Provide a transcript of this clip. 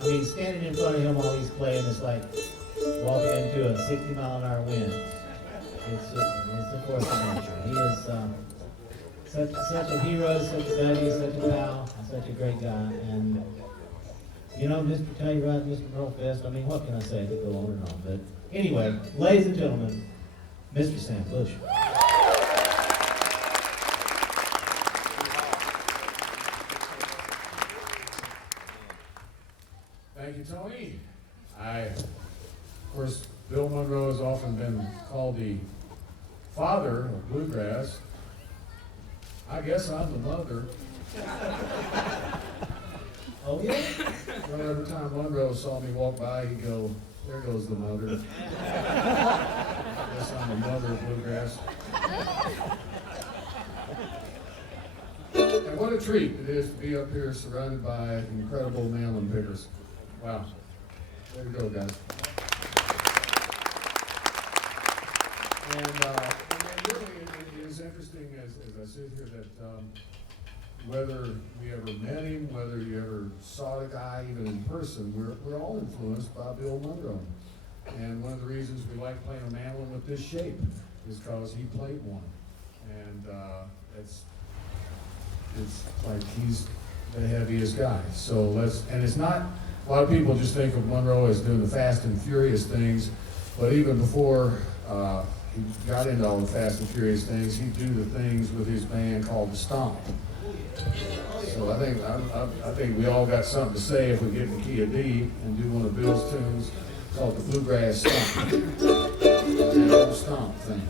I mean, standing in front of him while he's playing is like walking into a 60-mile-an-hour wind. It's the force of nature. He is such a hero, such a buddy, such a pal, such a great guy. And, you know, Mr. Telluride, Mr. Pearlfest, I mean, what can I say? I could go on and on. But anyway, ladies and gentlemen, Mr. Sam Bush. Thank you, Tony. Of course, Bill Monroe has often been called the father of bluegrass. I guess I'm the mother. Oh, yeah? Well, every time Monroe saw me walk by, he'd go, "There goes the mother." I guess I'm the mother of bluegrass. And what a treat it is to be up here surrounded by incredible mandolin pickers. Wow. Way to go, guys. And really, it is interesting as I sit here that whether we ever met him, whether you ever saw the guy even in person, we're all influenced by Bill Monroe. And one of the reasons we like playing a mandolin with this shape is because he played one. And it's like he's the heaviest guy. So and it's not, a lot of people just think of Monroe as doing the Fast and Furious things, but even before he got into all the Fast and Furious things, he'd do the things with his band called the Stomp. So I think we all got something to say if we get in the key of D and do one of Bill's tunes called the Bluegrass Stomp. The old Stomp thing.